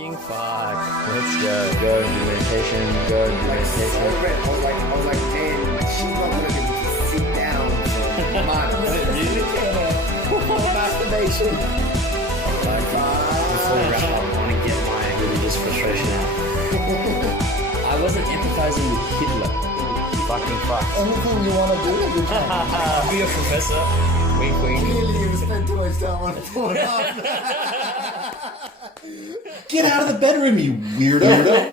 fucking fuck. Let's go. Go and do meditation. Go and do meditation. I was like, man, she's not gonna be able to sit down for months. Really? Masturbation. Before we wrap up, I want to get my religious frustration out. I wasn't empathizing with Hitler. Fucking fuck. Anything you want to do, you can. Be a professor. Wink, wink. Clearly, you spent too much time on porn. Get out of the bedroom, you weirdo.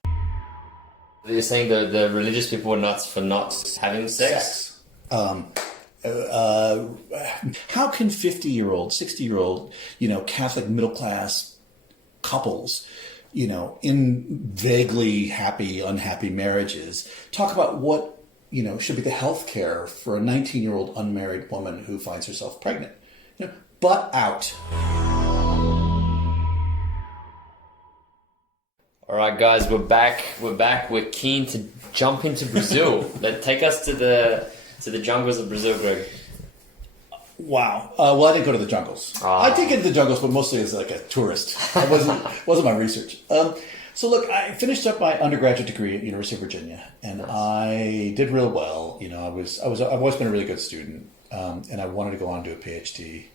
You're saying the religious people were nuts for not having sex? How can 50-year-old, 60-year-old, Catholic middle-class couples, in vaguely happy, unhappy marriages, talk about what, should be the health care for a 19-year-old unmarried woman who finds herself pregnant? Butt out. All right, guys, we're back. We're keen to jump into Brazil. Take us to the jungles of Brazil, Greg. Wow. Well, I didn't go to the jungles. I did get to the jungles, but mostly as like a tourist. It wasn't my research. So look, I finished up my undergraduate degree at University of Virginia, and I did real well. I've always been a really good student, and I wanted to go on to do a PhD,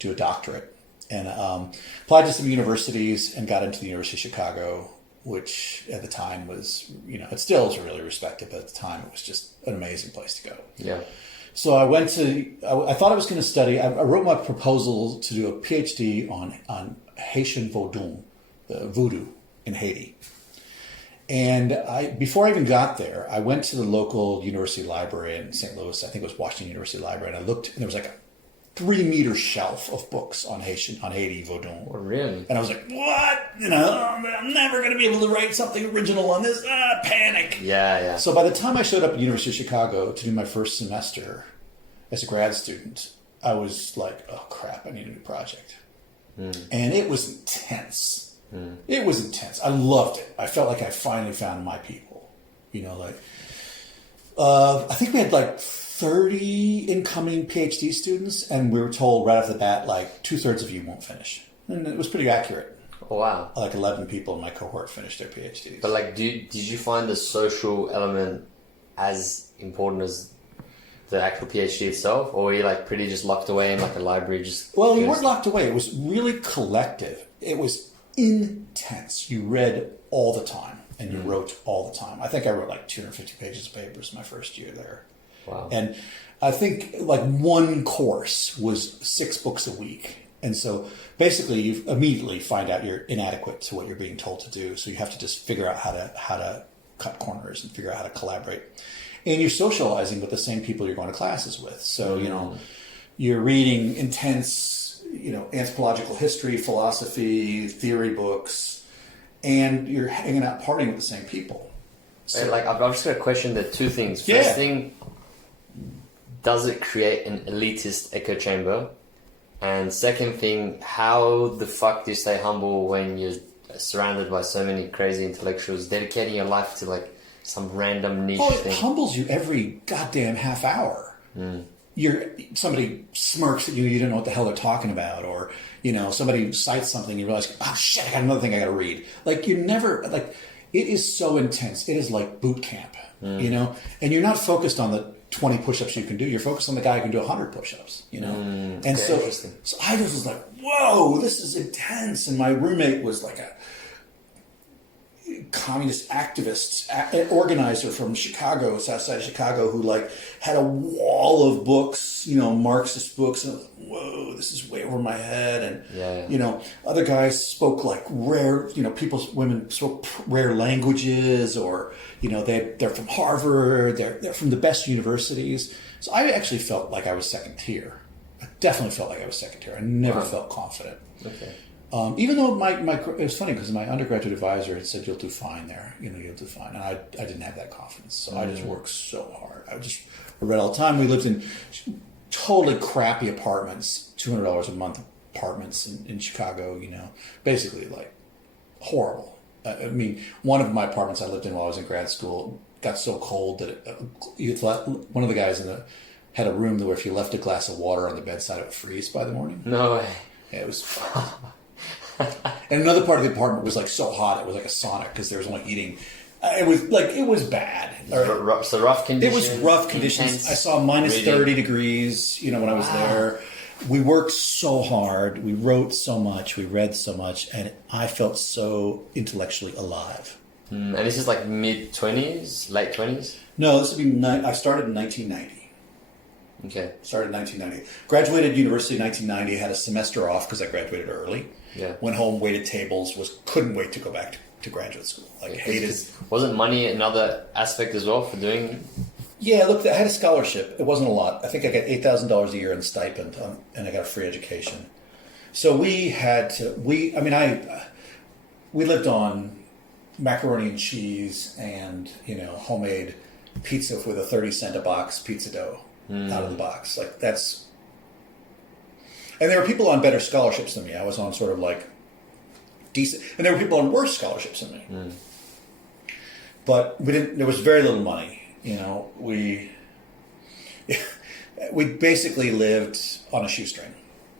do a doctorate, and applied to some universities and got into the University of Chicago, which at the time was, it still is really respected, but at the time it was just an amazing place to go. Yeah. So I thought I was going to study, I wrote my proposal to do a PhD on Haitian Vodou, the voodoo in Haiti. And before I even got there, I went to the local university library in St. Louis. I think it was Washington University Library. And I looked, and there was like a 3-meter shelf of books on Haiti Vodou. Oh, really? And I was like, what? I'm never going to be able to write something original on this. Panic. Yeah. So by the time I showed up at the University of Chicago to do my first semester as a grad student, I was like, oh crap, I need a new project. And it was intense. It was intense. I loved it. I felt like I finally found my people. I think we had like 30 incoming PhD students, and we were told right off the bat, like 2/3 of you won't finish. And it was pretty accurate. Oh, wow. Like 11 people in my cohort finished their PhDs. But did you find the social element as important as the actual PhD itself, or were you pretty just locked away in a library? Well, you weren't locked away. It was really collective. It was intense. You read all the time, and you wrote all the time. I think I wrote 250 pages of papers my first year there. Wow. And I think one course was 6 books a week. And so basically you immediately find out you're inadequate to what you're being told to do. So you have to just figure out how to cut corners and figure out how to collaborate. And you're socializing with the same people you're going to classes with. So, you're reading intense, anthropological history, philosophy, theory books, and you're hanging out partying with the same people. So, I've just got a question. There are 2 things. First thing, does it create an elitist echo chamber? And second thing, how the fuck do you stay humble when you're surrounded by so many crazy intellectuals dedicating your life to some random niche thing? It humbles you every goddamn half hour. Somebody smirks at you, you don't know what the hell they're talking about, or somebody cites something, you realize, oh shit, I got another thing I got to read. You never it is so intense. It is like boot camp, and you're not focused on the 20 push-ups you can do. You're focused on the guy who can do 100 push-ups, And so I just was like, whoa, this is intense. And my roommate was like a communist activist, organizer from Chicago, south side of Chicago, who had a wall of books, Marxist books. And I was like, whoa, this is way over my head. And, other guys spoke rare, women spoke rare languages, or, they're from Harvard, they're from the best universities. So I actually felt like I was second tier. I definitely felt like I was second tier. I never felt confident. Okay. Even though it was funny because my undergraduate advisor had said, you'll do fine there, you'll do fine. And I didn't have that confidence. So I just worked so hard. I read all the time. We lived in totally crappy apartments, $200 a month apartments in Chicago, basically horrible. I mean, one of my apartments I lived in while I was in grad school got so cold that one of the guys had a room where if you left a glass of water on the bedside, it would freeze by the morning. No way. Yeah, it was And another part of the apartment was like so hot it was like a sauna because there was only heating. It was bad. So rough conditions. It was rough conditions. I saw minus reading. 30 degrees. When I was there, we worked so hard. We wrote so much. We read so much, and I felt so intellectually alive. And this is like mid-20s, late 20s. No, this would be. I started in 1990. Okay. Started in 1990. Graduated university in 1990. Had a semester off because I graduated early. Yeah. Went home, waited tables. Couldn't wait to go back to graduate school. Hated. Wasn't money another aspect as well for doing? Yeah, look, I had a scholarship. It wasn't a lot. I think I got $8,000 a year in stipend, and I got a free education. So we had to. We lived on macaroni and cheese and homemade pizza with a 30-cent a box pizza dough out of the box. Like that's. And there were people on better scholarships than me. I was on sort of like decent, and there were people on worse scholarships than me. But we didn't. There was very little money. We basically lived on a shoestring,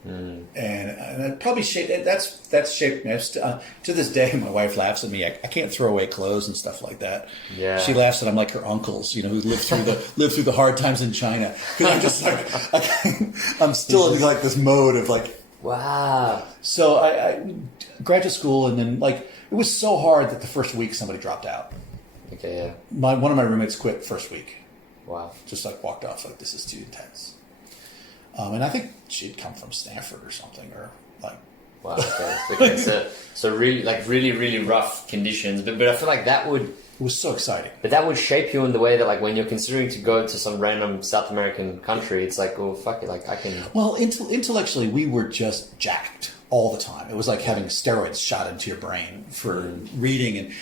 and it probably shaped. That's shaped me. To this day, my wife laughs at me. I can't throw away clothes and stuff like that. Yeah, she laughs that I'm like her uncles, who lived through the hard times in China. Because I'm just like I'm still in like this mode of like. Wow. So I graduate school, and then like it was so hard that the first week somebody dropped out. Okay, yeah. One of my roommates quit first week. Wow. Just like walked off like this is too intense. And I think she'd come from Stanford or something, or like. Wow. Okay. So really rough conditions, but I feel like that would. It was so exciting. But that would shape you in the way that like when you're considering to go to some random South American country, it's like, oh fuck it, like I can. Well, intellectually, we were just jacked all the time. It was like having steroids shot into your brain for reading, and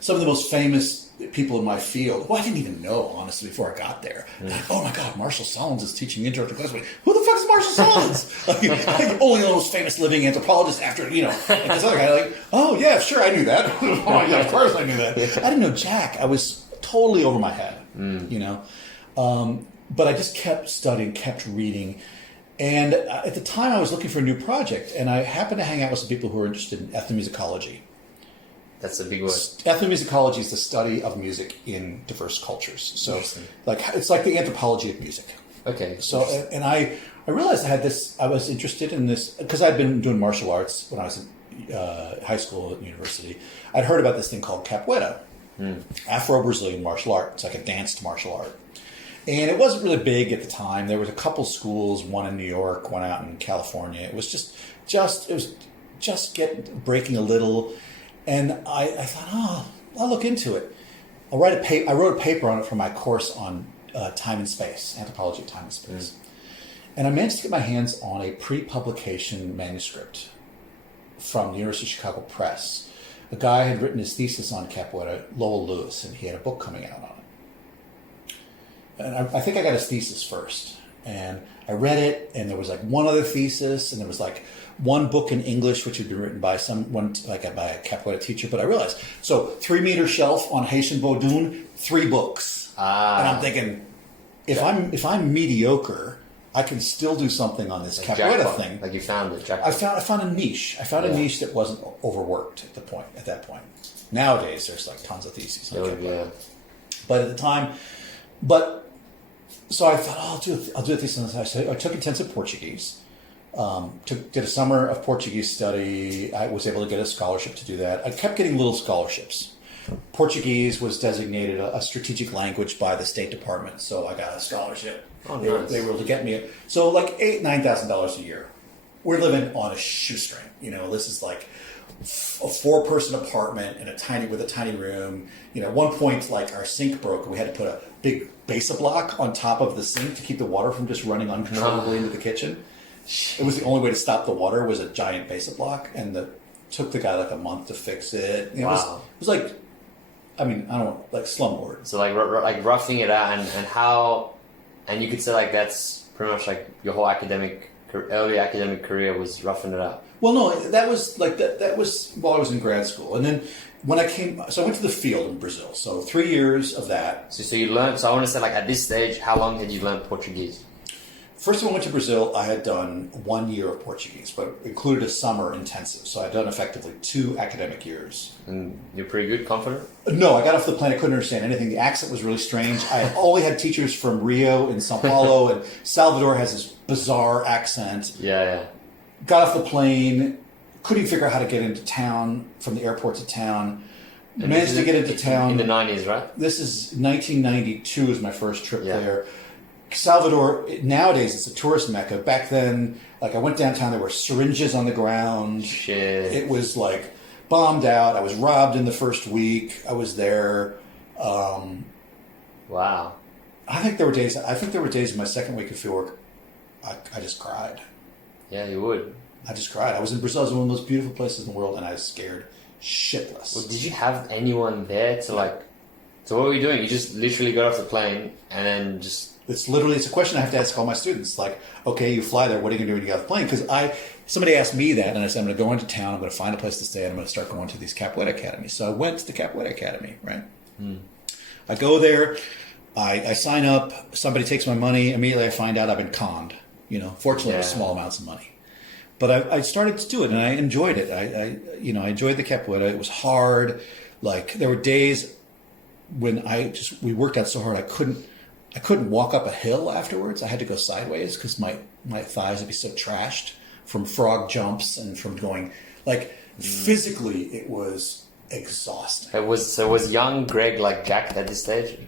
some of the most famous people in my field. Well, I didn't even know honestly before I got there. Like, oh my God, Marshall Solins is teaching introductory class. Like, who the fuck is Marshall Solins? like only the most famous living anthropologist after and this other guy. Like, oh yeah, sure, I knew that. Oh yeah, of course I knew that. I didn't know jack. I was totally over my head. But I just kept studying, kept reading. And at the time, I was looking for a new project, and I happened to hang out with some people who were interested in ethnomusicology. That's a big word. Ethnomusicology is the study of music in diverse cultures. So, it's like the anthropology of music. Okay. So, and I realized I was interested in this because I'd been doing martial arts when I was in high school and university. I'd heard about this thing called Capoeira, Afro-Brazilian martial art. It's like a danced martial art. And it wasn't really big at the time. There was a couple schools, one in New York, one out in California. It was just breaking a little. And I thought, I'll look into it. I wrote a paper on it for my course on time and space, anthropology of time and space. And I managed to get my hands on a pre-publication manuscript from the University of Chicago Press. A guy had written his thesis on Capoeira, Lowell Lewis, and he had a book coming out on it. And I think I got his thesis first. And I read it, and there was like one other thesis, and there was like one book in English which had been written by by a Capoeira teacher. But I realized, so 3-meter shelf on Haitian Vodun, 3 books. And I'm thinking, if I'm mediocre, I can still do something on this Capoeira thing. Like you found it, jackpot. I found a niche. I found a niche that wasn't overworked at that point. Nowadays, there's like tons of theses on Capoeira. But at the time, so I thought, I'll do a thesis. So I took intensive Portuguese. Did a summer of Portuguese study. I was able to get a scholarship to do that. I kept getting little scholarships. Portuguese was designated a strategic language by the State Department, so I got a scholarship. Oh, nice. They were able to get me so like $8,000-9,000 a year. We're living on a shoestring. This is like a 4-person apartment in a tiny room. At one point, like our sink broke, and we had to put a big base block on top of the sink to keep the water from just running uncontrollably into the kitchen. It was the only way to stop the water was a giant base block, and took the guy like a month to fix it. It was like, I don't know, like slumlord. So like roughing it out, and you could say like that's pretty much like your whole early academic career was roughing it out. Well, no, that was like that was while I was in grad school, and then when I went to the field in Brazil. So 3 years of that. So you learned. So I want to say, like at this stage, how long had you learned Portuguese? First time I went to Brazil, I had done 1 year of Portuguese, but included a summer intensive. So I'd done effectively 2 academic years. And you're pretty good, confident? No, I got off the plane. I couldn't understand anything. The accent was really strange. I only had teachers from Rio and Sao Paulo, and Salvador has this bizarre accent. Yeah. Got off the plane, couldn't figure out how to get into town, from the airport to town. And managed to get into town. In the 90s, right? This is 1992 is my first trip there. Salvador, nowadays it's a tourist mecca. Back then, like I went downtown, there were syringes on the ground. Shit. It was like bombed out. I was robbed in the first week. I was there. Wow. I think there were days in my second week of field work, I just cried. Yeah, you would. I just cried. I was in Brazil. It was one of the most beautiful places in the world, and I was scared shitless. Well, did you have anyone there to like... So what were you doing? You just literally got off the plane and then just... It's a question I have to ask all my students. Like, okay, you fly there. What are you going to do when you get off the plane? Because somebody asked me that, and I said, I'm going to go into town. I'm going to find a place to stay, and I'm going to start going to these Capoeira academies. So I went to the Capoeira academy, right? I go there. I sign up. Somebody takes my money. Immediately I find out I've been conned. Fortunately, it was small amounts of money. But I started to do it, and I enjoyed it. I enjoyed the Capoeira. It was hard. Like, there were days when we worked out so hard I couldn't walk up a hill afterwards. I had to go sideways because my thighs would be so trashed from frog jumps and from going, like, physically it was exhausting. Was young Greg like jacked at this stage?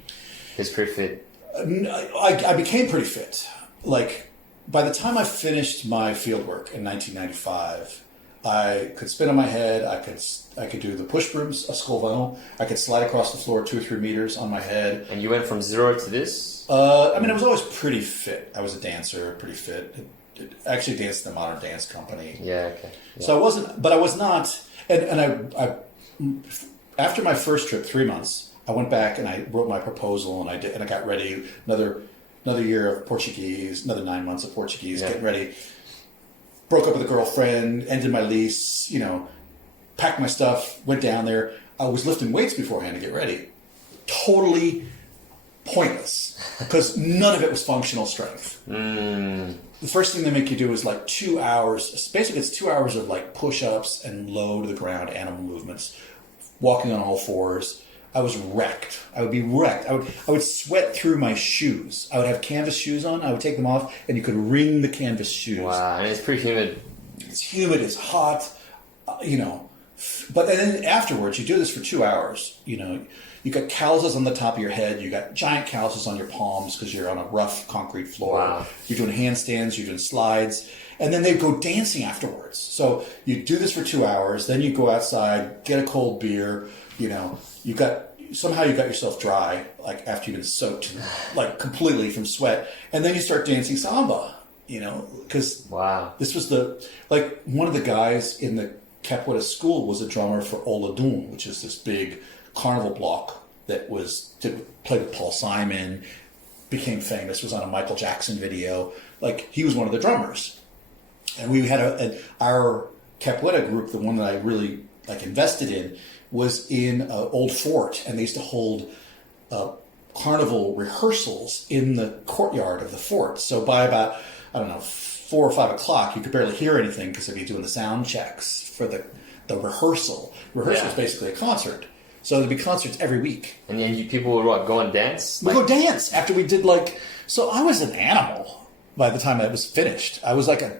He's pretty fit. I became pretty fit. Like, by the time I finished my field work in 1995, I could spin on my head. I could do the push brooms, a escovão. I could slide across the floor 2 or 3 meters on my head. And you went from 0 to this? I was always pretty fit. I was a dancer, pretty fit. I actually danced in the Modern Dance Company. Yeah, okay. Yeah. So I was not. And I after my first trip, 3 months, I went back and I wrote my proposal and I got ready. Another year of Portuguese, another 9 months of Portuguese, getting ready. Broke up with a girlfriend, ended my lease, packed my stuff, went down there. I was lifting weights beforehand to get ready. Totally pointless, because none of it was functional strength. The first thing they make you do is like 2 hours. Basically, it's 2 hours of like push-ups and low to the ground animal movements, walking on all fours. I was wrecked. I would be wrecked. I would sweat through my shoes. I would have canvas shoes on. I would take them off, and you could wring the canvas shoes. Wow, and it's pretty humid. It's humid. It's hot. But then afterwards, you do this for 2 hours. You got calluses on the top of your head. You got giant calluses on your palms because you're on a rough concrete floor. Wow. You're doing handstands. You're doing slides. And then they go dancing afterwards. So you do this for 2 hours. Then you go outside, get a cold beer. You got yourself dry, like after you've been soaked, like completely from sweat. And then you start dancing samba, because this was one of the guys in the Capoeira school was a drummer for Oladum, which is this big carnival block that played with Paul Simon, became famous, was on a Michael Jackson video. Like, he was one of the drummers. And we had our Capoeira group, the one that I really invested in, was in an old fort, and they used to hold carnival rehearsals in the courtyard of the fort. So by about, 4 or 5 o'clock, you could barely hear anything because they'd be doing the sound checks for the rehearsal. Rehearsal is basically a concert. So there'd be concerts every week. And then people would go and dance? We'd go dance after we did so I was an animal by the time that was finished. I was like a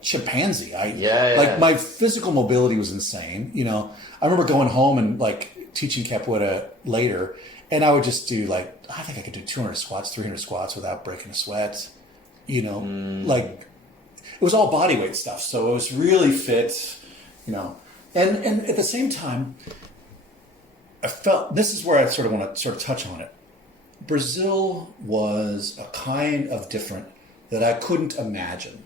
chimpanzee. My physical mobility was insane. I remember going home and teaching Capoeira later, and I would just do I think I could do 200 squats, 300 squats without breaking a sweat. It was all body weight stuff. So it was really fit, and at the same time, I felt, this is where I sort of want to touch on it. Brazil was a kind of different that I couldn't imagine.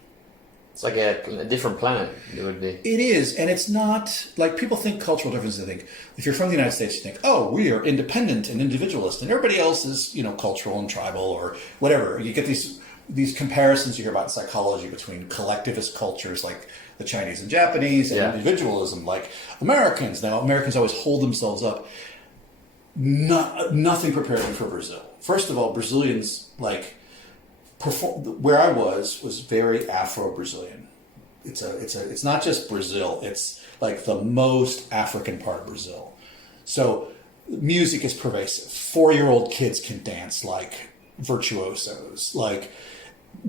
It's like a different planet, it would be. It is, and it's not, people think cultural differences. They think, if you're from the United States, you think, oh, we are independent and individualist, and everybody else is, cultural and tribal or whatever. You get these comparisons you hear about in psychology between collectivist cultures like the Chinese and Japanese, and individualism like Americans. Now, Americans always hold themselves up. Nothing prepared me for Brazil. First of all, Brazilians, where I was very Afro-Brazilian. It's not just Brazil. It's like the most African part of Brazil. So music is pervasive. 4-year-old kids can dance like virtuosos. Like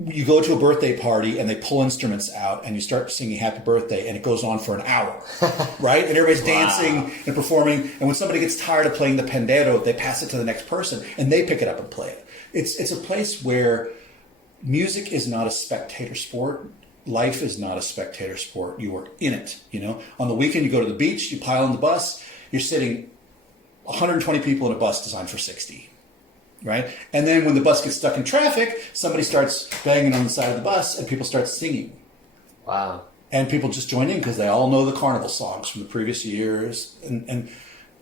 you go to a birthday party and they pull instruments out and you start singing happy birthday and it goes on for an hour, right? And everybody's dancing and performing. And when somebody gets tired of playing the pandero, they pass it to the next person and they pick it up and play it. It's a place where music is not a spectator sport. Life is not a spectator sport. You are in it, you know? On the weekend, you go to the beach, you pile on the bus, you're sitting 120 people in a bus designed for 60. Right? And then when the bus gets stuck in traffic, somebody starts banging on the side of the bus and people start singing. Wow. And people just join in because they all know the carnival songs from the previous years. And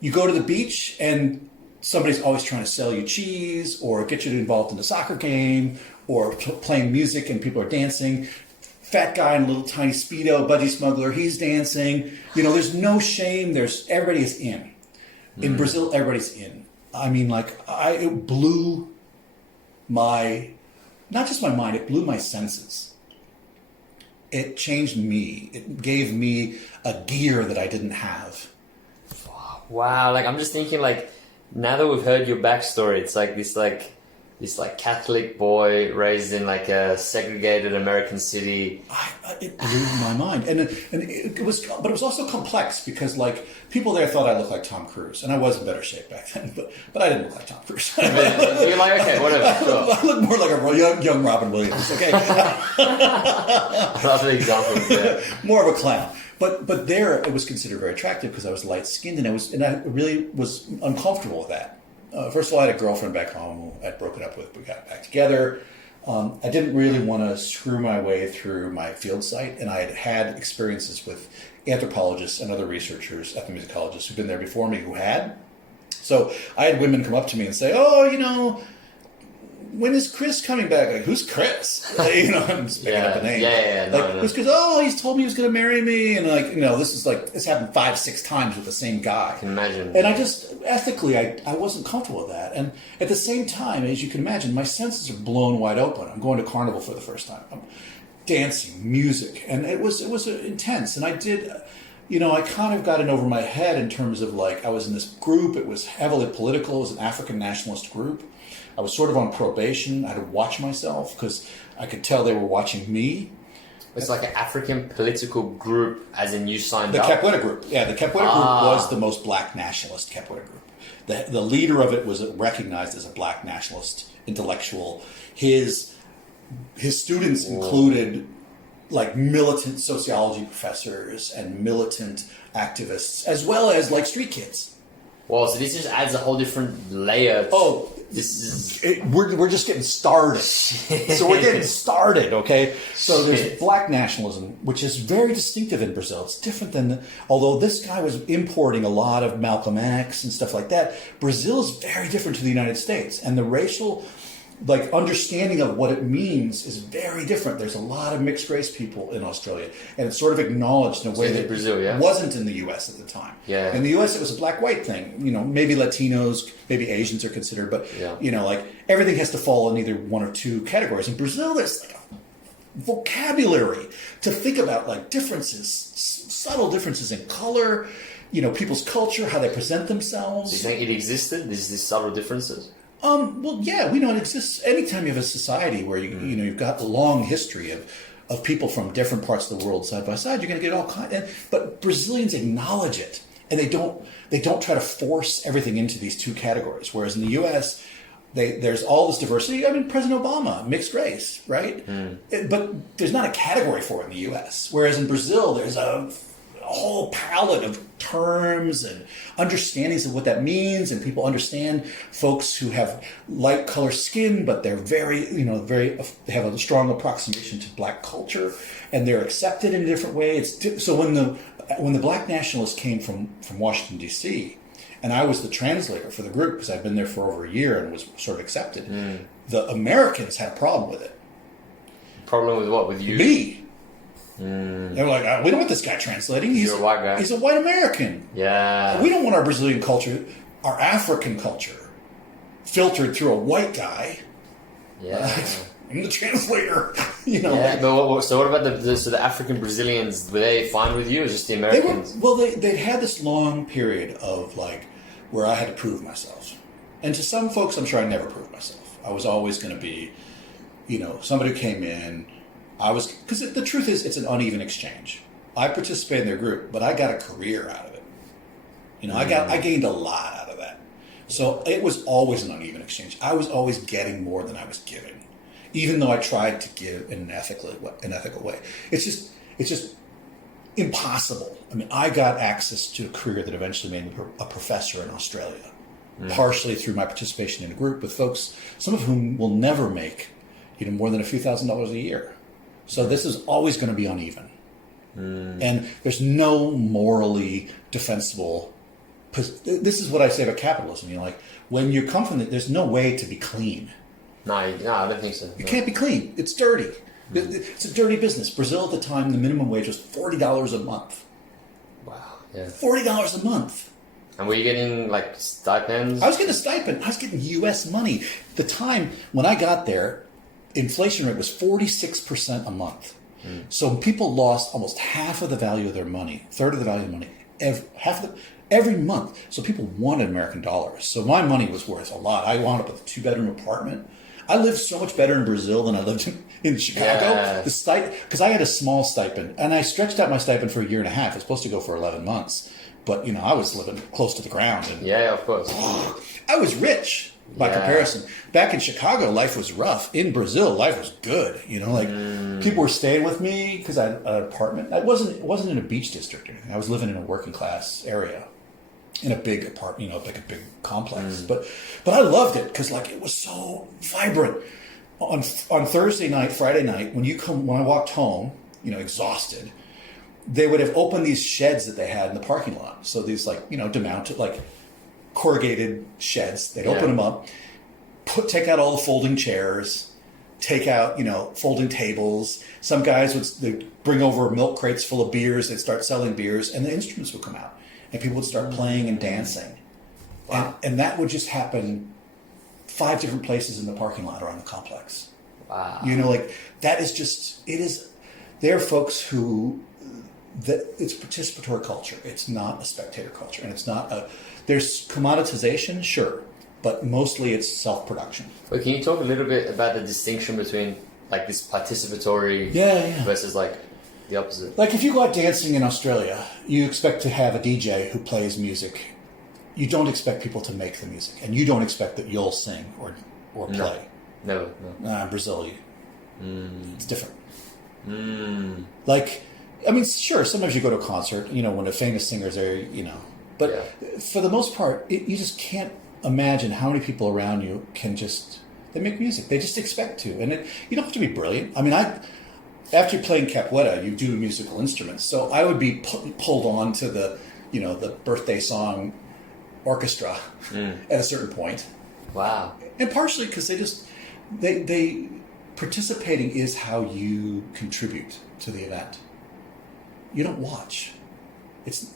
you go to the beach and somebody's always trying to sell you cheese or get you involved in a soccer game or playing music and people are dancing. Fat guy in a little tiny Speedo, budgie smuggler, he's dancing. You know, there's no shame. Everybody is in. In Brazil, everybody's in. I mean, like, it blew not just my mind, it blew my senses. It changed me. It gave me a gear that I didn't have. Wow, like, I'm just thinking, like, now that we've heard your backstory, it's like this Catholic boy raised in like a segregated American city. It blew my mind, and it was, but it was also complex because like people there thought I looked like Tom Cruise, and I was in better shape back then, but I didn't look like Tom Cruise. You're like, okay, whatever. Sure. I look more like a young Robin Williams. Okay, that's an example. Yeah. More of a clown. But there it was considered very attractive because I was light skinned, and I really was uncomfortable with that. First of all, I had a girlfriend back home who I'd broken up with. We got back together. I didn't really want to screw my way through my field site, and I had experiences with anthropologists and other researchers, ethnomusicologists who've been there before me who had. So I had women come up to me and say, "Oh, you know, when is Chris coming back?" Like, who's Chris? You know, I'm just picking up a name. Who's Chris? Oh, he's told me he was going to marry me, and like, you know, this happened 5-6 times with the same guy. I can imagine. And I just ethically, I wasn't comfortable with that. And at the same time, as you can imagine, my senses are blown wide open. I'm going to carnival for the first time. I'm dancing, music, and it was intense. And I did. You know, I kind of got in over my head in terms of like, I was in this group. It was heavily political. It was an African nationalist group. I was sort of on probation. I had to watch myself because I could tell they were watching me. It's like an African political group, as in you signed up? The Capoeira group. Yeah, the Capoeira group was the most black nationalist Capoeira group. The leader of it was recognized as a black nationalist intellectual. His students included like militant sociology professors and militant activists, as well as like street kids. Well, so this just adds a whole different layer. We're just getting started. So we're getting started, okay? So there's black nationalism, which is very distinctive in Brazil. It's different than, although this guy was importing a lot of Malcolm X and stuff like that, Brazil is very different to the United States. And the racial like understanding of what it means is very different. There's a lot of mixed race people in Australia, and it's sort of acknowledged in a way that Brazil, wasn't in the U.S. at the time. Yeah. In the U.S., it was a black-white thing. You know, maybe Latinos, maybe Asians are considered, but you know, like everything has to fall in either one or two categories. In Brazil, there's like a vocabulary to think about, like differences, subtle differences in color, you know, people's culture, how they present themselves. Do you think it existed? These subtle differences? Well, yeah, we know it exists. Anytime you have a society where you know you've got a long history of people from different parts of the world side by side, you're going to get all kinds. But Brazilians acknowledge it, and they don't try to force everything into these two categories. Whereas in the U.S., there's all this diversity. I mean, President Obama, mixed race, right? But there's not a category for it in the U.S. Whereas in Brazil, there's a whole palette of terms and understandings of what that means, and people understand folks who have light color skin, but they're they have a strong approximation to black culture, and they're accepted in a different way. So when the black nationalists came from Washington D.C., and I was the translator for the group because I'd been there for over a year and was sort of accepted, the Americans had a problem with it. Problem with what? With you? Me. They were like, we don't want this guy translating. He's a white guy. He's a white American. Yeah. We don't want our Brazilian culture, our African culture, filtered through a white guy. Yeah. I'm the translator. So what about the African Brazilians? Were they fine with you, or just the Americans? They'd had this long period of like where I had to prove myself, and to some folks, I'm sure I never proved myself. I was always going to be, somebody who came in. Because the truth is, it's an uneven exchange. I participated in their group, but I got a career out of it. I gained a lot out of that. So it was always an uneven exchange. I was always getting more than I was giving, even though I tried to give in an ethical way. It's just impossible. I mean, I got access to a career that eventually made me a professor in Australia, partially through my participation in a group with folks, some of whom will never make, more than a few $1,000s a year. So this is always going to be uneven. And there's no morally defensible. This is what I say about capitalism. When you come from it, there's no way to be clean. No, I don't think so. You can't be clean. It's dirty. It's a dirty business. Brazil at the time, the minimum wage was $40 a month. Wow. Yeah. $40 a month. And were you getting stipends? I was getting a stipend. I was getting U.S. money. The time when I got there, inflation rate was 46% a month. So people lost almost half of the value of their money, third of the value of the money, every month. So people wanted American dollars. So my money was worth a lot. I wound up with a 2-bedroom apartment. I lived so much better in Brazil than I lived in Chicago. Yeah. Because I had a small stipend, and I stretched out my stipend for a year and a half. It's supposed to go for 11 months. But, I was living close to the ground. And yeah, of course. I was rich. By comparison, back in Chicago, life was rough. In Brazil, life was good. People were staying with me because I had an apartment. It wasn't in a beach district or anything. I was living in a working class area, in a big apartment, like a big complex. But I loved it because it was so vibrant. On Thursday night, Friday night, when I walked home, exhausted, they would have opened these sheds that they had in the parking lot. So these demounted corrugated sheds. They'd open them up, take out all the folding chairs, take out, folding tables. Some guys would bring over milk crates full of beers. They'd start selling beers, and the instruments would come out, and people would start playing and dancing. Wow. And that would just happen 5 different places in the parking lot around the complex. Wow. That is just, it is, they're folks who, it's participatory culture. It's not a spectator culture, and it's not there's commoditization, sure, but mostly it's self-production. Well, can you talk a little bit about the distinction between this participatory versus the opposite? If you go out dancing in Australia, you expect to have a DJ who plays music. You don't expect people to make the music, and you don't expect that you'll sing or play. No. In Brazil, it's different. Sure, sometimes you go to a concert, when a famous singer's there, But for the most part, you just can't imagine how many people around you they make music. They just expect to. And you don't have to be brilliant. I mean, after playing Capoeira, you do musical instruments. So I would be pulled on to the birthday song orchestra at a certain point. Wow. And partially because they participating is how you contribute to the event. You don't watch. It's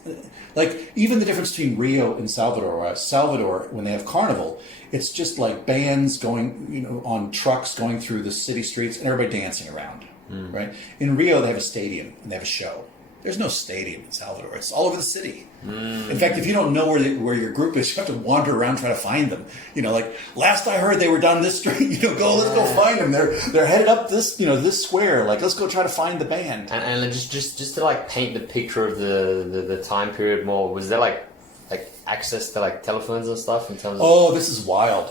even the difference between Rio and Salvador. Salvador, when they have carnival, it's just bands going, on trucks going through the city streets and everybody dancing around, right? In Rio, they have a stadium and they have a show. There's no stadium in Salvador. It's all over the city. In fact, if you don't know where your group is, you have to wander around trying to find them. Last I heard, they were down this street. Let's go find them. They're headed up this square. Let's go try to find the band. And just to paint the picture of the time period more, was there access to telephones and stuff in terms of? Oh, this is wild.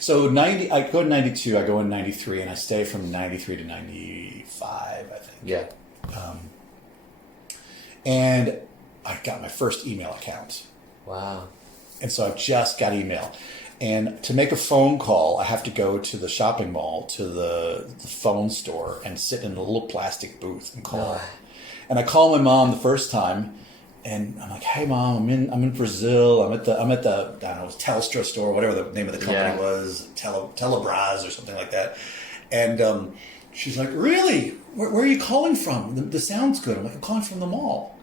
So I go in 92, I go in 93, and I stay from 93 to 95, I think. Yeah. And I got my first email account. Wow. And so I've just got email. And to make a phone call, I have to go to the shopping mall, to the phone store, and sit in a little plastic booth and call. And I call my mom the first time, and I'm like, "Hey, Mom, I'm in Brazil. I'm at the I don't know, Telstra store, whatever the name of the company was, Telebras or something like that." And she's like, "Really? Where are you calling from? The sound's good." I'm like, "I'm calling from the mall."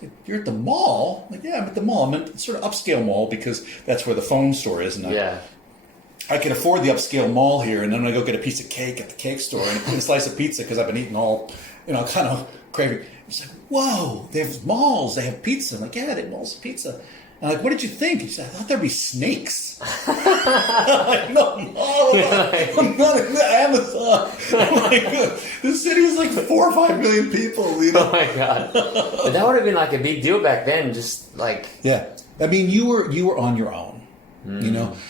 Like, "You're at the mall?" I'm like, "Yeah, I'm at the mall. I'm at sort of upscale mall because that's where the phone store is." And I can afford the upscale mall here, and then I go get a piece of cake at the cake store and a slice of pizza because I've been eating all, kind of craving. It's like, whoa, they have malls, they have pizza. I'm like, yeah, they have malls and pizza. And I'm like, what did you think? He said, I thought there'd be snakes. I'm like, no, I'm not in Amazon. I'm like, this city is like 4 or 5 million people, Oh my God. But that would have been like a big deal back then, just like... Yeah. I mean, you were on your own.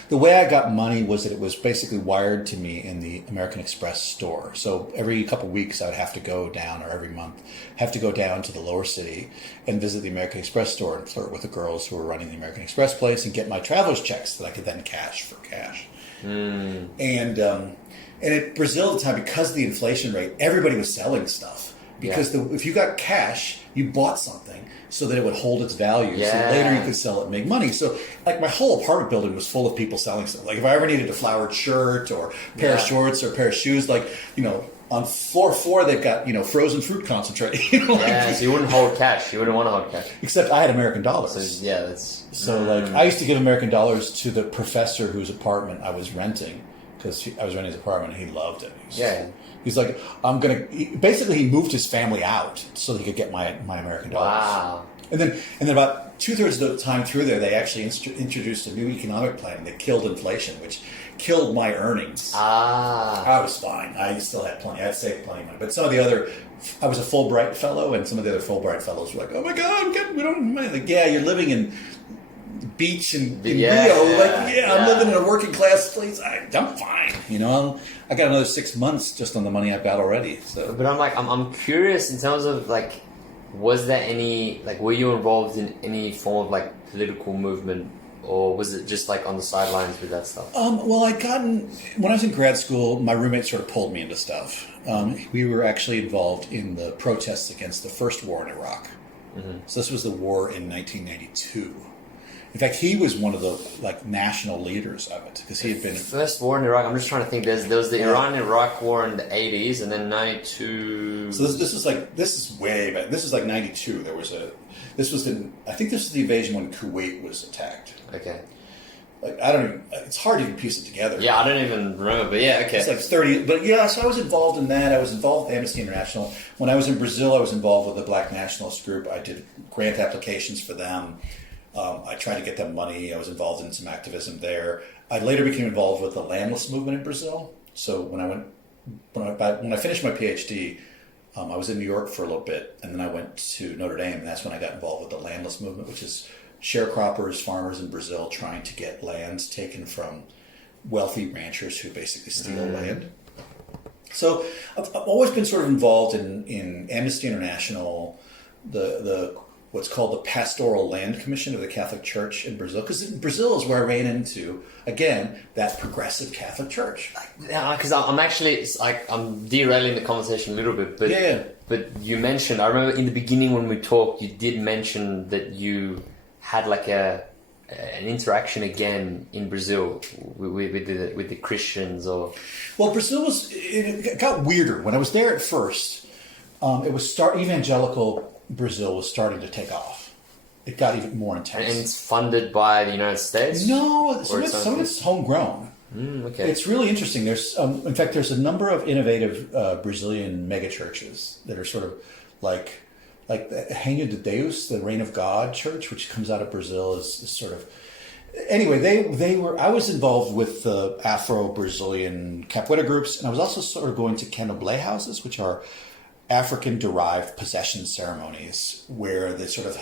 The way I got money was that it was basically wired to me in the American Express store. So every couple of weeks I would have to go down, or every month, have to go down to the lower city and visit the American Express store and flirt with the girls who were running the American Express place and get my traveler's checks that I could then cash for cash. And in Brazil at the time, because of the inflation rate, everybody was selling stuff. Because if you got cash, you bought something so that it would hold its value. So later you could sell it and make money. So like my whole apartment building was full of people selling stuff. Like if I ever needed a flowered shirt or a pair of shorts or a pair of shoes, like, on floor 4 they've got, frozen fruit concentrate. So you wouldn't hold cash. You wouldn't want to hold cash. Except I had American dollars. So like I used to give American dollars to the professor whose apartment I was renting, because I was renting his apartment and he loved it. He's like, basically he moved his family out so that he could get my American dollars. Wow. And then about 2/3 of the time through there, they actually introduced a new economic plan that killed inflation, which killed my earnings. I was fine. I still had plenty. I had saved plenty of money. But some of the other, I was a Fulbright fellow, and some of the other Fulbright fellows were like, oh my God, we don't have money. Like, yeah, you're living in beach in Rio. I'm living in a working class place. I'm fine. I got another 6 months just on the money I've got already. So, but I'm curious in terms of like, was there any, like, were you involved in any form of like political movement, or was it just like on the sidelines with that stuff? Well, when I was in grad school, my roommate sort of pulled me into stuff. We were actually involved in the protests against the first war in Iraq. So this was the war in 1992. In fact, he was one of the national leaders of it because he had been first war in Iraq. I'm just trying to think. There was the Iran-Iraq war in the 80s, and then 92. So this is way back. This is like 92. I think this was the invasion when Kuwait was attacked. Okay. It's hard to even piece it together. Yeah, I don't even remember. But yeah, okay. It's like 30. But yeah, so I was involved in that. I was involved with Amnesty International. When I was in Brazil, I was involved with the Black Nationalist Group. I did grant applications for them. I tried to get them money. I was involved in some activism there. I later became involved with the landless movement in Brazil. So when I finished my PhD, I was in New York for a little bit, and then I went to Notre Dame, and that's when I got involved with the landless movement, which is sharecroppers, farmers in Brazil trying to get land taken from wealthy ranchers who basically steal land. So I've always been sort of involved in Amnesty International, the what's called the Pastoral Land Commission of the Catholic Church in Brazil, because Brazil is where I ran into, again, that progressive Catholic Church. Because I'm derailing the conversation a little bit, but but you mentioned, I remember in the beginning when we talked, you did mention that you had like an interaction again in Brazil with the Christians, or... Well, Brazil it got weirder. When I was there at first, it was evangelical Brazil was starting to take off. It got even more intense. And it's funded by the United States? No, some of it's homegrown. Okay. It's really interesting. There's, in fact, there's a number of innovative Brazilian megachurches that are sort of like the Reino de Deus, the Reign of God church, which comes out of Brazil, is sort of... Anyway, I was involved with the Afro-Brazilian Capoeira groups, and I was also sort of going to Candomblé houses, which are African-derived possession ceremonies where they sort of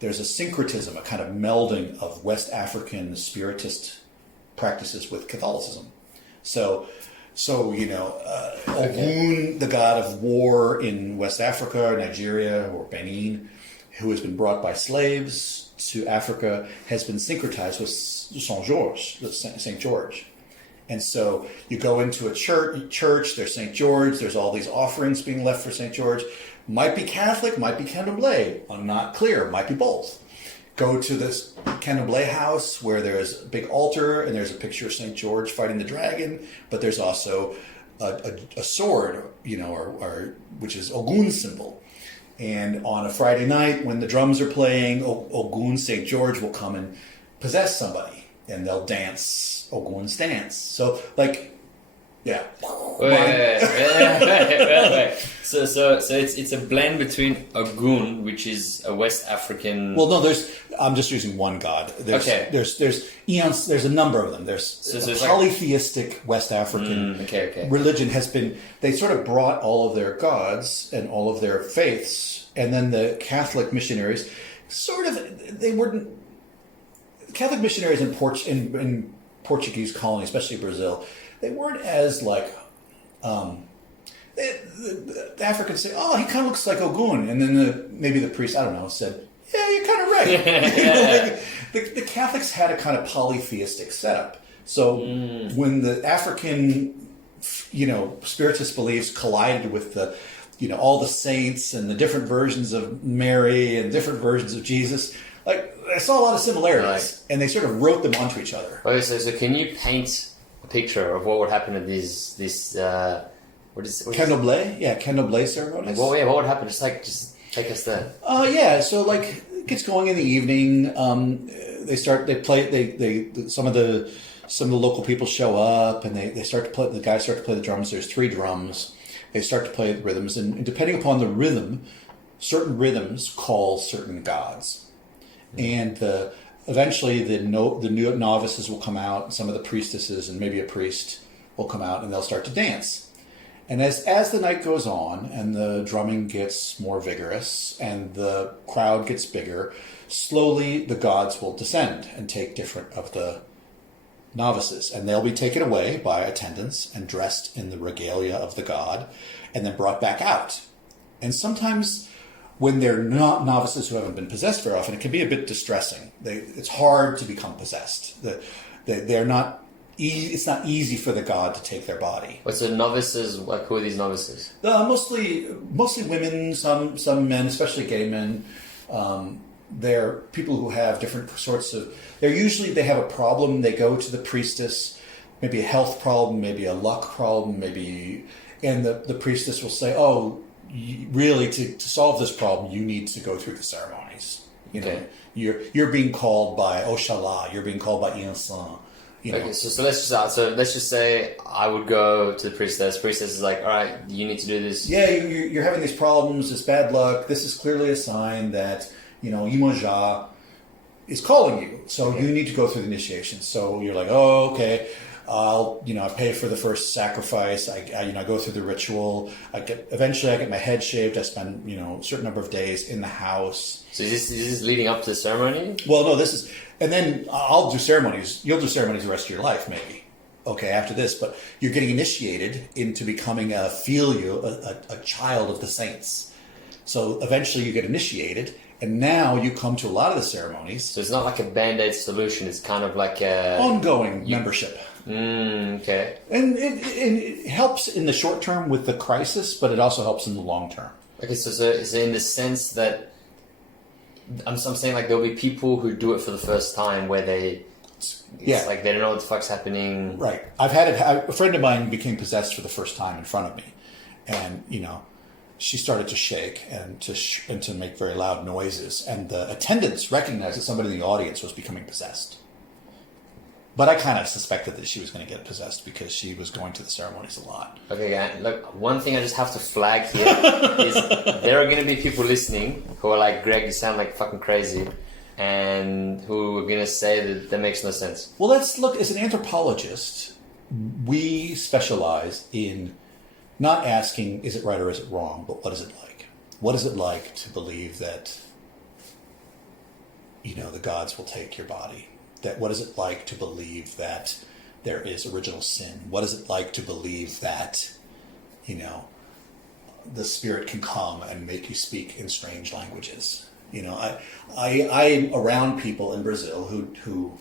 there's a syncretism, a kind of melding of West African spiritist practices with Catholicism. So Ogun, the god of war in West Africa, Nigeria, or Benin, who has been brought by slaves to Africa, has been syncretized with Saint George. And so you go into a church, there's St. George, there's all these offerings being left for St. George. Might be Catholic, might be Candomblé. I'm not clear, might be both. Go to this Candomblé house where there's a big altar and there's a picture of St. George fighting the dragon, but there's also a sword, which is Ogun's symbol. And on a Friday night when the drums are playing, Ogun, St. George will come and possess somebody. and they'll dance Ogun's dance. So, like, yeah. Wait. So it's a blend between Ogun, which is a West African. Well, no, I'm just using one god. There's eons. There's a number of them. There's polytheistic West African religion has been. They sort of brought all of their gods and all of their faiths, and then the Catholic missionaries Catholic missionaries in Portuguese colony, especially Brazil, they weren't as like. The Africans say, "Oh, he kind of looks like Ogun," and then maybe the priest, I don't know, said, "Yeah, you're kind of right." The Catholics had a kind of polytheistic setup. So when the African, spiritist beliefs collided with the, all the saints and the different versions of Mary and different versions of Jesus, like I saw a lot of similarities, and they sort of wrote them onto each other. Okay, so can you paint a picture of what would happen at this Candomblé? Yeah, Candomblé ceremonies. Like, what would happen? Just take us there. So like it gets going in the evening. Some of the local people show up and they start to play. The guys start to play the drums. There's 3 drums. They start to play the rhythms, and depending upon the rhythm, certain rhythms call certain gods, and eventually the new novices will come out. Some of the priestesses and maybe a priest will come out, and they'll start to dance. And as the night goes on and the drumming gets more vigorous and the crowd gets bigger, slowly the gods will descend and take different of the novices. And they'll be taken away by attendants and dressed in the regalia of the god and then brought back out. And sometimes when they're not novices who haven't been possessed very often, it can be a bit distressing. It's hard to become possessed. They're not... It's not easy for the god to take their body. What's the novices? Like, who are these novices? Mostly women, some men, especially gay men. They're people who have different sorts of. They have a problem. They go to the priestess, maybe a health problem, maybe a luck problem, and the priestess will say, "Oh, really? To solve this problem, you need to go through the ceremonies. You're being called by Oshala. You're being called by Insan." Okay, so let's just say I would go to the priestess. Priestess is like, all right, you need to do this. Yeah, you're having these problems. It's bad luck. This is clearly a sign that Imoja is calling you. So you need to go through the initiation. So you're like, oh, okay. I pay for the first sacrifice. I go through the ritual. Eventually I get my head shaved. I spend a certain number of days in the house. So is this leading up to the ceremony? Well, no, this is. And then I'll do ceremonies. You'll do ceremonies the rest of your life, maybe. Okay, after this. But you're getting initiated into becoming a child of the saints. So eventually you get initiated, and now you come to a lot of the ceremonies. So it's not like a Band-Aid solution. It's kind of like a... ongoing membership. Okay. And it helps in the short term with the crisis, but it also helps in the long term. Okay, so in the sense that... I'm saying like there'll be people who do it for the first time where it's like they don't know what the fuck's happening. Right. I've had it. A friend of mine became possessed for the first time in front of me, and she started to shake and to make very loud noises, and the attendants recognized that somebody in the audience was becoming possessed. But I kind of suspected that she was going to get possessed because she was going to the ceremonies a lot. Okay, yeah. Look, one thing I just have to flag here is there are going to be people listening who are like, Greg, you sound like fucking crazy, and who are going to say that makes no sense. Well, let's look. As an anthropologist, we specialize in not asking, is it right or is it wrong, but what is it like? What is it like to believe that, the gods will take your body? What is it like to believe that there is original sin? What is it like to believe that, the spirit can come and make you speak in strange languages? I'm around people in Brazil who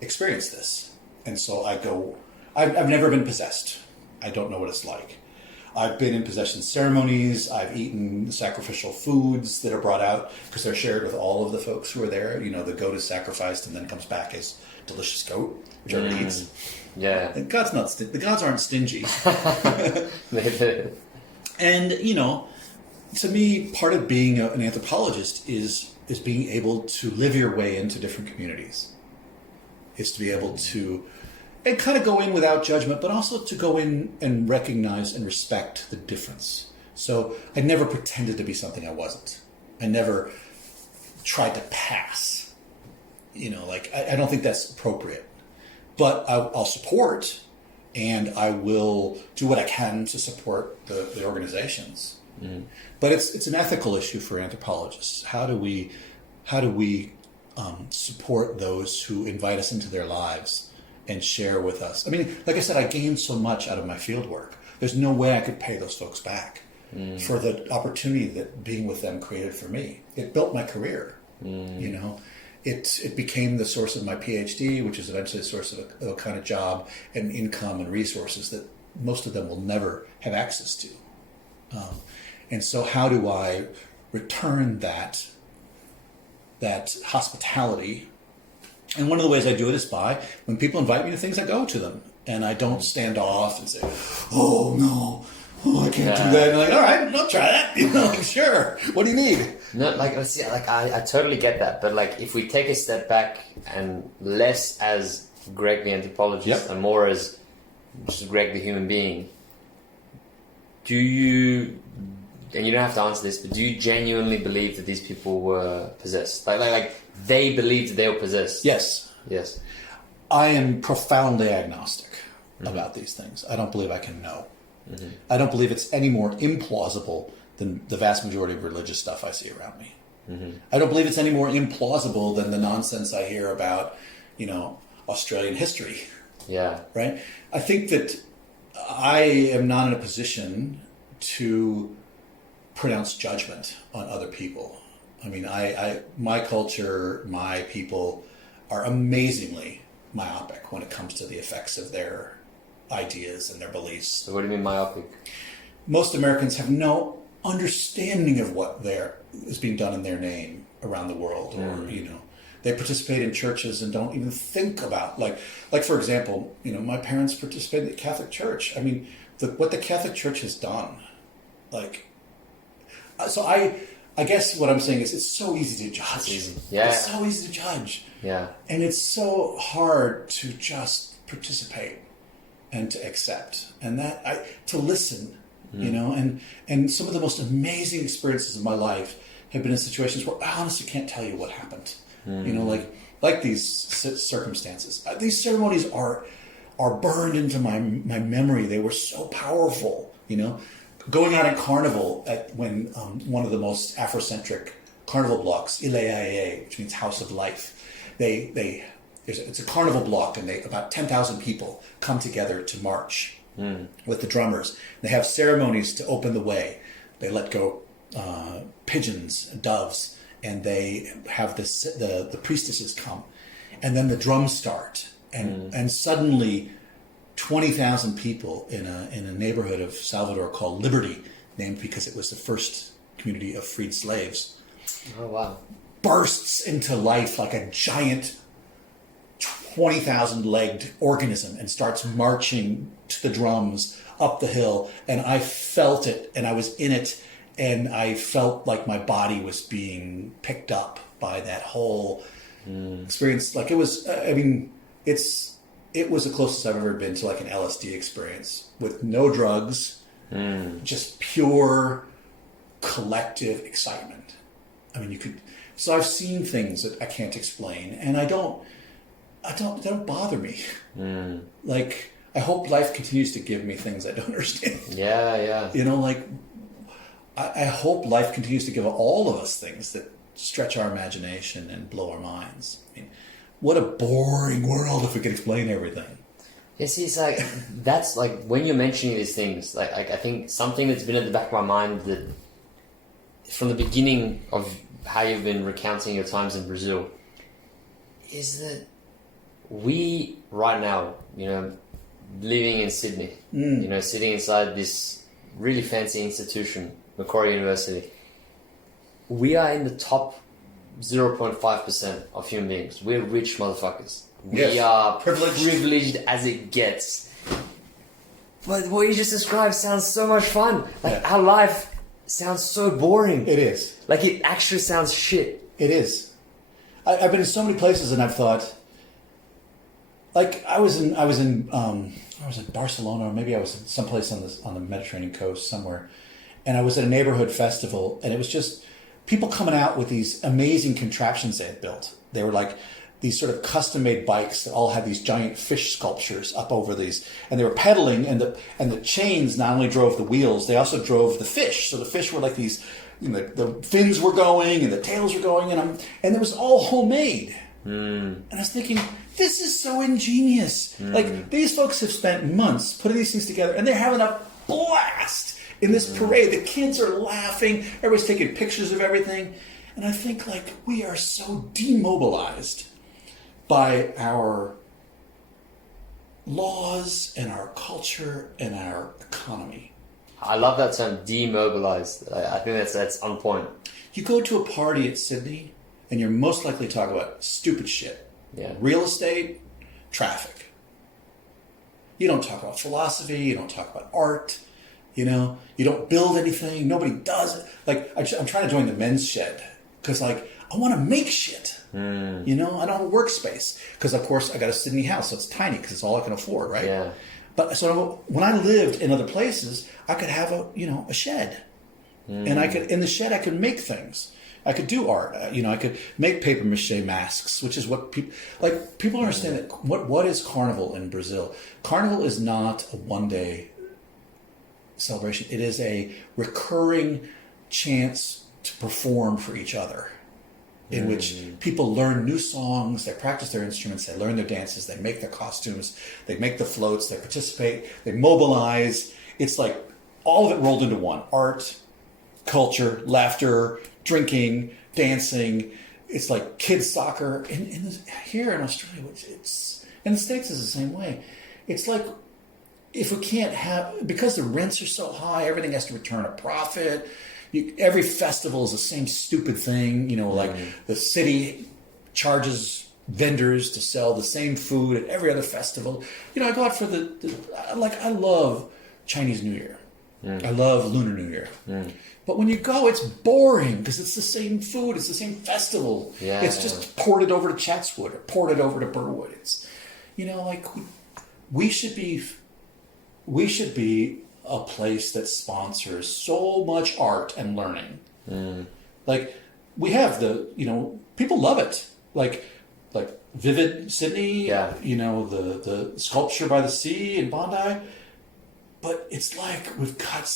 experience this. And so I go, I've never been possessed. I don't know what it's like. I've been in possession ceremonies. I've eaten sacrificial foods that are brought out because they're shared with all of the folks who are there. The goat is sacrificed and then comes back as delicious goat, which everybody eats. Yeah. The gods aren't stingy. And, to me, part of being an anthropologist is being able to live your way into different communities. is to be able to, and kind of go in without judgment, but also to go in and recognize and respect the difference. So I never pretended to be something I wasn't. I never tried to pass. I don't think that's appropriate. But I'll support, and I will do what I can to support the organizations. Mm-hmm. But it's an ethical issue for anthropologists. How do we support those who invite us into their lives and share with us? I mean, like I said, I gained so much out of my field work. There's no way I could pay those folks back for the opportunity that being with them created for me. It built my career. It became the source of my PhD, which is eventually the source of a kind of job and income and resources that most of them will never have access to. And so how do I return that hospitality? And one of the ways I do it is by, when people invite me to things, I go to them. And I don't stand off and say, oh, no, I can't do that. And I'm like, all right, I'll try that. Sure. What do you need? No, I totally get that. But if we take a step back and less as Greg the anthropologist and more as just Greg the human being, do you, and you don't have to answer this, but do you genuinely believe that these people were possessed? Like they believed that they were possessed? Yes. Yes. I am profoundly agnostic about these things. I don't believe I can know. Mm-hmm. I don't believe it's any more implausible than the vast majority of religious stuff I see around me. Mm-hmm. I don't believe it's any more implausible than the nonsense I hear about, Australian history. Yeah. Right? I think that I am not in a position to pronounce judgment on other people. I mean, my culture, my people are amazingly myopic when it comes to the effects of their ideas and their beliefs. So what do you mean myopic? Most Americans have no understanding of what is being done in their name around the world, or they participate in churches and don't even think about like for example, my parents participated in the Catholic Church. I mean, what the Catholic Church has done, so I guess what I'm saying is it's so easy to judge. It's easy. Yeah. It's so easy to judge. Yeah. And it's so hard to just participate and to accept and to listen, and some of the most amazing experiences of my life have been in situations where I honestly can't tell you what happened. Like these circumstances. These ceremonies are burned into my memory. They were so powerful, Going out in carnival when one of the most Afrocentric carnival blocks, Ileaie, which means House of Life, it's a carnival block, and about 10,000 people come together to march with the drummers. They have ceremonies to open the way. They let go pigeons and doves, and they have the priestesses come, and then the drums start, and suddenly 20,000 people in a neighborhood of Salvador called Liberty, named because it was the first community of freed slaves. Oh, wow. Bursts into life like a giant 20,000-legged organism and starts marching to the drums up the hill. And I felt it, and I was in it, and I felt like my body was being picked up by that whole experience. Like it was, it was the closest I've ever been to an LSD experience with no drugs, just pure collective excitement. I mean, so I've seen things that I can't explain, and they don't bother me. I hope life continues to give me things I don't understand. Yeah. I hope life continues to give all of us things that stretch our imagination and blow our minds. I mean, what a boring world if we could explain everything. Yeah, see, it's that's when you're mentioning these things, I think something that's been at the back of my mind that from the beginning of how you've been recounting your times in Brazil is that we, right now, living in Sydney, sitting inside this really fancy institution, Macquarie University, we are in the top 0.5% of human beings. We're rich motherfuckers. We are privileged as it gets. But what you just described sounds so much fun. Our life sounds so boring. It is. It actually sounds shit. It is. I've been in so many places and I've thought, Like I was in Barcelona, or maybe I was someplace on the Mediterranean coast somewhere, and I was at a neighborhood festival, and it was just people coming out with these amazing contraptions they had built. They were like these sort of custom-made bikes that all had these giant fish sculptures up over these, and they were pedaling, and the chains not only drove the wheels, they also drove the fish. So the fish were like these, you know, the fins were going and the tails were going, and it was all homemade. And I was thinking, this is so ingenious. Like, these folks have spent months putting these things together, and they're having a blast in this parade. The kids are laughing. Everybody's taking pictures of everything. And I think, like, we are so demobilized by our laws and our culture and our economy. I love that term, demobilized. I think that's on point. You go to a party at Sydney, and you're most likely to talk about stupid shit. Yeah. Real estate, traffic. You don't talk about philosophy. You don't talk about art. You know, you don't build anything. Nobody does it. Like, I'm trying to join the men's shed because, like, I want to make shit. You know, I don't have a workspace because, of course, I got a Sydney house, so it's tiny because it's all I can afford, right? Yeah. But so when I lived in other places, I could have a shed, and in the shed I could make things. I could do art. I could make paper mache masks, which is what people understand that what is Carnival in Brazil? Carnival is not a one-day celebration. It is a recurring chance to perform for each other, in which people learn new songs, they practice their instruments, they learn their dances, they make their costumes, they make the floats, they participate, they mobilize. It's like all of it rolled into one. Art, culture, laughter, drinking, dancing. It's like kids soccer. Here in Australia, it's in the States is the same way. It's like if we can't have, because the rents are so high, everything has to return a profit. Every festival is the same stupid thing. You know, like the city charges vendors to sell the same food at every other festival. You know, I go out for I love Chinese New Year. I love Lunar New Year. But when you go, it's boring because it's the same food. It's the same festival. Yeah. It's just ported over to Chatswood or ported over to Burwood. It's, you know, like we should be a place that sponsors so much art and learning. Like we have people love it. Like Vivid Sydney, you know, the sculpture by the sea in Bondi. But it's like we've got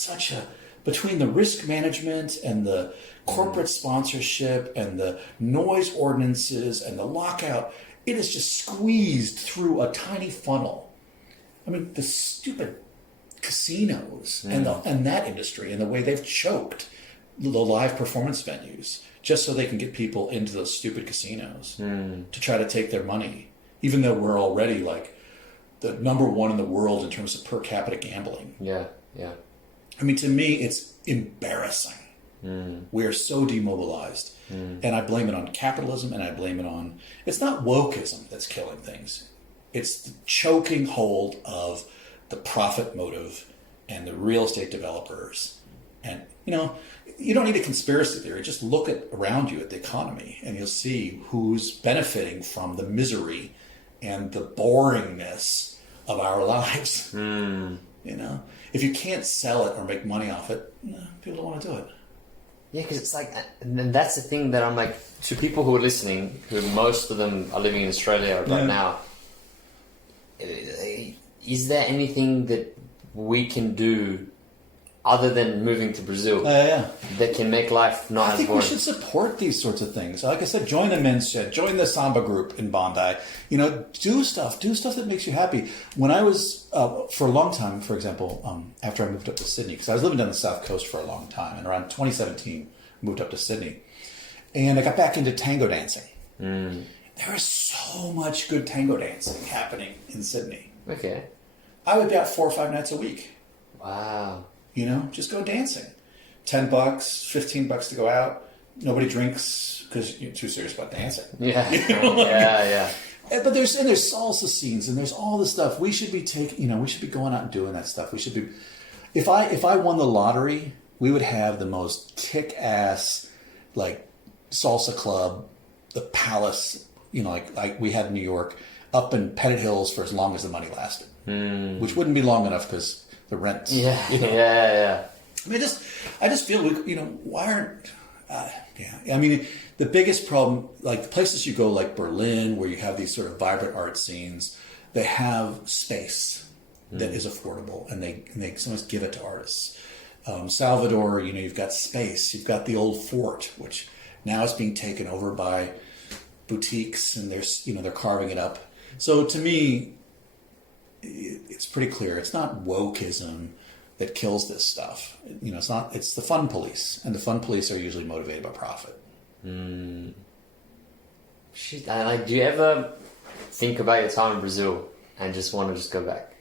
between the risk management and the corporate sponsorship and the noise ordinances and the lockout, it is just squeezed through a tiny funnel. I mean, the stupid casinos and that industry and the way they've choked the live performance venues just so they can get people into those stupid casinos to try to take their money, even though we're already like the number one in the world in terms of per capita gambling. Yeah. I mean, to me, it's embarrassing. We are so demobilized. And I blame it on capitalism, and I blame it on... It's not wokeism that's killing things. It's the choking hold of the profit motive and the real estate developers. And, you know, you don't need a conspiracy theory. Just look around you at the economy, and you'll see who's benefiting from the misery and the boringness of our lives. You know, if you can't sell it or make money off it, people don't want to do it. Yeah, because it's like, and that's the thing that I'm like, to people who are listening, who most of them are living in Australia right now, is there anything that we can do other than moving to Brazil that can make life not as boring? I think we should support these sorts of things. Like I said, join the men's shed, join the samba group in Bondi. You know, do stuff that makes you happy. When I was, for a long time, for example, after I moved up to Sydney, because I was living down the South Coast for a long time, and around 2017, moved up to Sydney. And I got back into tango dancing. There is so much good tango dancing happening in Sydney. Okay. I would be out 4 or 5 nights a week. Wow. You know, just go dancing. $10, $15 to go out. Nobody drinks because you're too serious about dancing. Yeah. You know, like, yeah. But there's salsa scenes and there's all this stuff. We should be we should be going out and doing that stuff. We should be. If I won the lottery, we would have the most kick-ass like salsa club, the Palace like we had in New York, up in Pettit Hills for as long as the money lasted, which wouldn't be long enough because the rents. Yeah, yeah. I mean, I just feel why aren't I mean, the biggest problem, like the places you go, like Berlin, where you have these sort of vibrant art scenes, they have space that is affordable, and they sometimes give it to artists. Salvador, you've got space. You've got the old fort, which now is being taken over by boutiques, and they're carving it up. So to me, it's pretty clear. It's not wokeism that kills this stuff. It's not. It's the fun police, and the fun police are usually motivated by profit. Shit, do you ever think about your time in Brazil and just want to go back?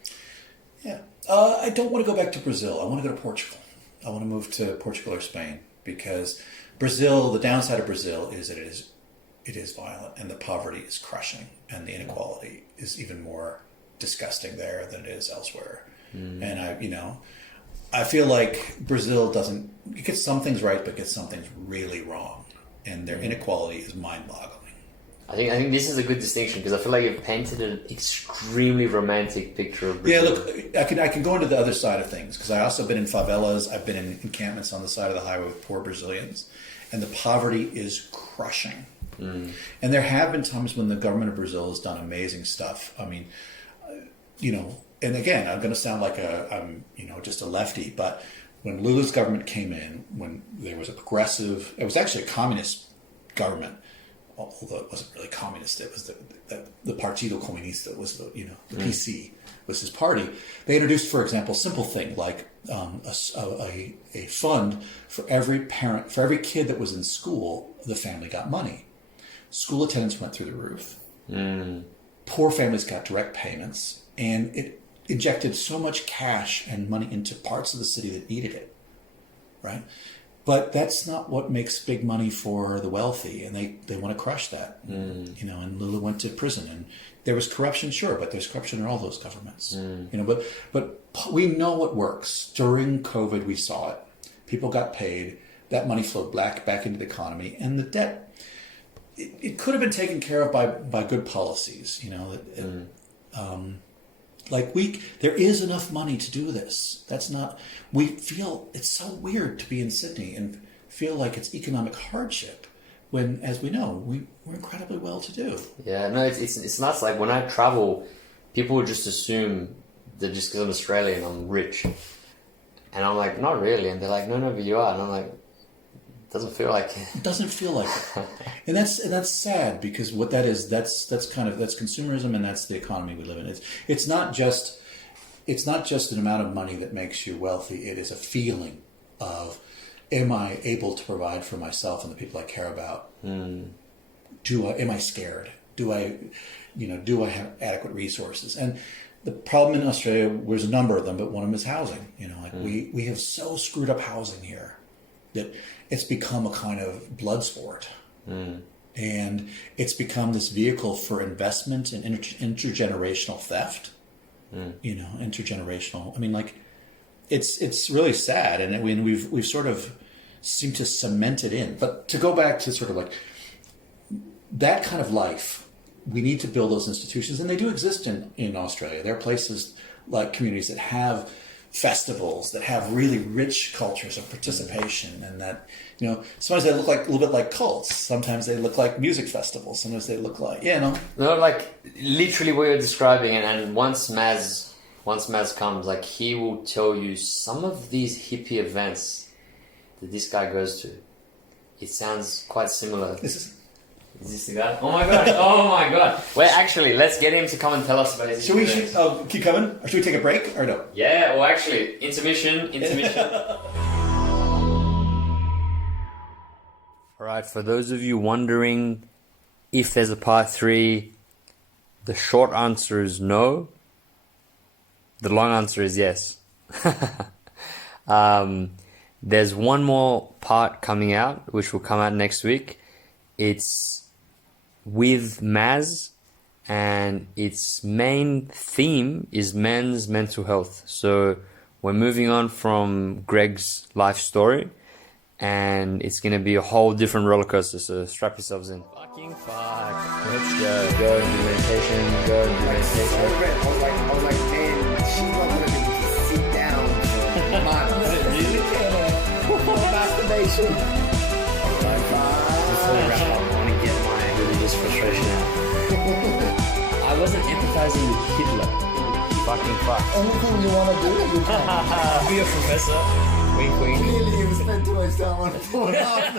Yeah, I don't want to go back to Brazil. I want to go to Portugal. I want to move to Portugal or Spain, because Brazil, the downside of Brazil is that it is violent, and the poverty is crushing, and the inequality is even more disgusting there than it is elsewhere. And I feel like Brazil it gets some things right, but gets some things really wrong, and their inequality is mind-boggling. I think this is a good distinction, because I feel like you've painted an extremely romantic picture of Brazil. Yeah, look, I can go into the other side of things, because I also been in favelas. I've been in encampments on the side of the highway with poor Brazilians, and the poverty is crushing. And there have been times when the government of Brazil has done amazing stuff. I mean, and again, I'm going to sound like I'm just a lefty, but when Lula's government came in, when there was it was actually a communist government, although it wasn't really communist. It was the Partido Comunista, was the PC was his party. They introduced, for example, a simple thing like a fund for every parent, for every kid that was in school, the family got money. School attendance went through the roof. Poor families got direct payments, and it injected so much cash and money into parts of the city that needed it, right? But that's not what makes big money for the wealthy, and they want to crush that. And Lula went to prison, and there was corruption, sure, but there's corruption in all those governments. But we know what works. During COVID, we saw it. People got paid. That money flowed back into the economy, and the debt. It could have been taken care of by good policies. There is enough money to do this. We feel it's so weird to be in Sydney and feel like it's economic hardship when, as we know, we're incredibly well to do. Yeah, no, it's nuts. Like when I travel, people just assume that just because I'm Australian, I'm rich. And I'm like, not really. And they're like, no, but you are. And I'm like, it doesn't feel like it. It doesn't feel like it. And that's sad, because what that is, that's consumerism, and that's the economy we live in. It's not just an amount of money that makes you wealthy. It is a feeling of, am I able to provide for myself and the people I care about? Am I scared? Do I have adequate resources? And the problem in Australia, there's a number of them, but one of them is housing. We have so screwed up housing here that it's become a kind of blood sport. And it's become this vehicle for investment and intergenerational theft. Intergenerational. I mean, it's really sad, and we've sort of seemed to cement it in. But to go back to sort of like that kind of life, we need to build those institutions, and they do exist in Australia. There are places like communities that have festivals that have really rich cultures of participation, and that sometimes they look like a little bit like cults. Sometimes they look like music festivals. Sometimes they look like no, like literally what you're describing. And once Maz comes, like he will tell you some of these hippie events that this guy goes to. It sounds quite similar. Is this the guy? Oh my god! Well, actually, let's get him to come and tell us about his experience. Should we keep coming? Or should we take a break? Or no? Yeah, well actually, intermission. Alright, for those of you wondering if there's a part 3, the short answer is no. The long answer is yes. There's one more part coming out, which will come out next week. It's with Maz, and its main theme is men's mental health. So we're moving on from Greg's life story, and it's gonna be a whole different roller coaster. So strap yourselves in. Fucking fuck. Let's go. Go do meditation. Go do meditation. I was like, man, she's not gonna be able to sit down for months. Masturbation. Before we wrap up, I want to get my religious frustration out. I wasn't empathizing with Hitler. Fucking fuck. Anything you want to do, you can. Be a professor. Wink, wink. Really, you spent too much time on Pornhub.